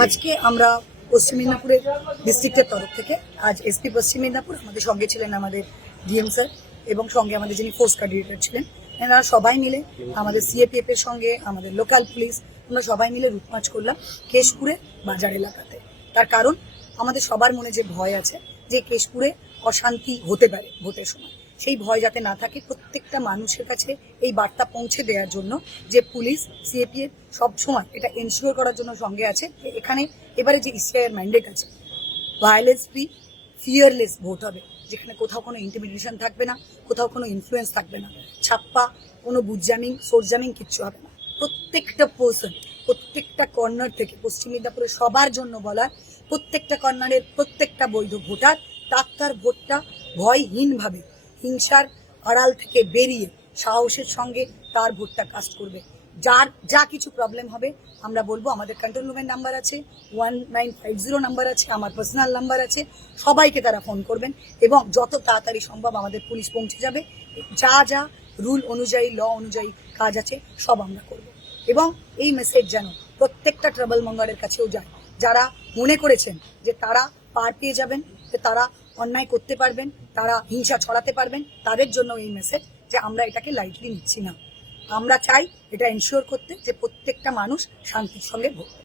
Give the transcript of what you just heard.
আজকে আমরা পশ্চিম মেদিনীপুরের ডিস্ট্রিক্টের তরফ থেকে আজ এসপি পশ্চিম মেদিনীপুর আমাদের সঙ্গে ছিলেন আমাদের ডিএম স্যার এবং সঙ্গে আমাদের যিনি ফোর্স কোঅর্ডিনেটর ছিলেন, এনারা সবাই মিলে আমাদের সিএপিএফ এর সঙ্গে আমাদের লোকাল পুলিশ আমরা সবাই মিলে রুট মার্চ করলাম কেশপুরে বাজার এলাকাতে। তার কারণ আমাদের সবার মনে যে ভয় আছে যে কেশপুরে অশান্তি হতে পারে ভোটের সময়, সেই ভয় যাতে না থাকে প্রত্যেকটা মানুষের কাছে এই বার্তা পৌঁছে দেওয়ার জন্য যে পুলিশ সিএপিএফ সবসময় এটা এনশিওর করার জন্য সঙ্গে আছে। এখানে এবারে যে ইসিআইয়ের ম্যান্ডেট আছে ভায়োলেন্স ফ্রি ফিয়ারলেস ভোট হবে, যেখানে কোথাও কোনো ইন্টিমিডেশন থাকবে না, কোথাও কোনো ইনফ্লুয়েন্স থাকবে না, ছাপ্পা কোনো বুটজামিং সোরজামিং কিচ্ছু হবে না। প্রত্যেকটা পার্সন প্রত্যেকটা কর্নার থেকে পশ্চিম মেদিনীপুরের সবার জন্য বলার, প্রত্যেকটা কর্নারের প্রত্যেকটা বৈধ ভোটার তার ভোটটা ভয়হীনভাবে হিংসার আড়াল থেকে বেরিয়ে সাহসের সঙ্গে তার ভোটটা কাস্ট করবে। যার যা কিছু প্রবলেম হবে আমরা বলবো, আমাদের কন্ট্রোল রুমের নাম্বার আছে, 1950 নাম্বার আছে, আমার পার্সোনাল নাম্বার আছে, সবাইকে তারা ফোন করবেন এবং যত তাড়াতাড়ি সম্ভব আমাদের পুলিশ পৌঁছে যাবে। যা যা রুল অনুযায়ী ল অনুযায়ী কাজ আছে সব আমরা করব এবং এই মেসেজ যেন প্রত্যেকটা ট্রাবল মঙ্গারের কাছেও যায়, যারা মনে করেছেন যে তারা পার পেয়ে যাবেন, যে তারা অন্যায় করতে পারবেন, তারা হিংসা ছড়াতে পারবেন, তাদের জন্য এই মেসেজ যে আমরা এটাকে লাইটলি নিচ্ছি না। আমরা চাই এটা এনশিওর করতে যে প্রত্যেকটা মানুষ শান্তির সঙ্গে ভোগ।